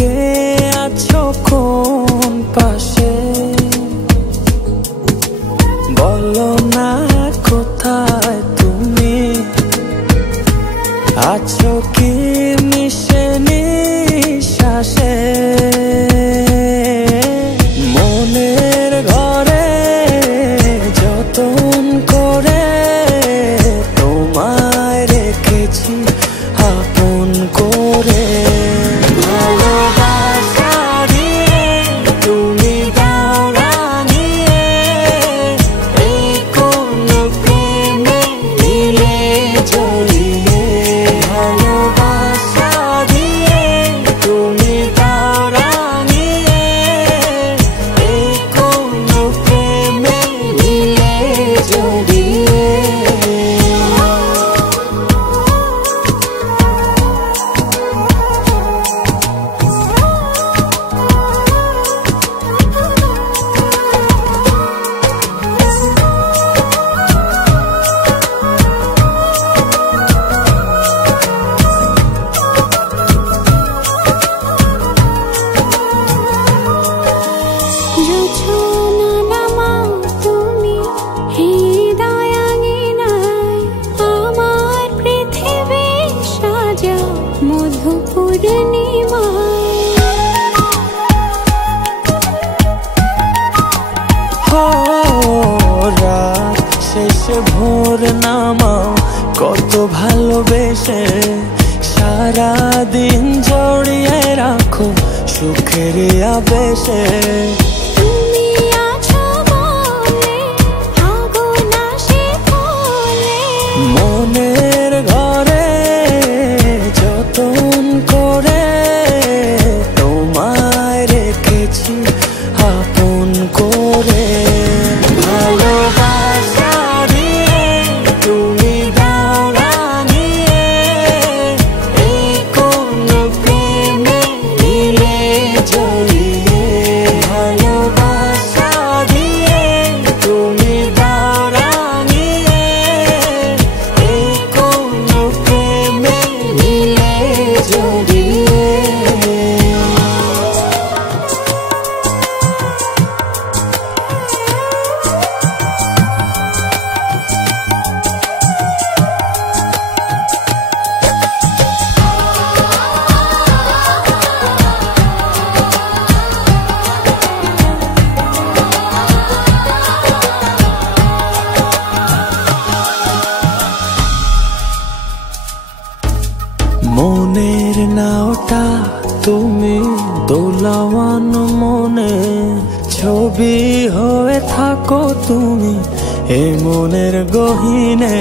কে আছো কোন পাশে, বলো না কোথায় তুমি আছো কি মিশে নিঃশ্বাসে। মনের ঘরে যতন করে তোমায় রেখেছি আপন করে। ভালোবাসা দিয়ে তুমি দাও রাঙিয়ে, এই কোন প্রেমে দিলে জড়িয়ে। ভালোবাসা দিয়ে তুমি দাও রাঙিয়ে, এই কোন প্রেমে দিলে জড়িয়ে। রাত শেষে ভোর নামাও কত ভালোবেসে, সারাদিন জড়িয়ে রাখো সুখের আবেশে। মনের ঘরে যতন করে তোমায় রেখেছি আপন করে। ভালোবাসা দিয়ে তুমি দাও রাঙিয়ে, এই কোন প্রেমে দিলে জড়িয়ে। ভালোবাসা দিয়ে তুমি দাও রাঙিয়ে, এই কোন প্রেমে দিলে জড়িয়ে। মনের নাওটা তুমি দোলাওয়ান মনে, ছবি হয়ে থাকো তুমি এ মনের গহীনে।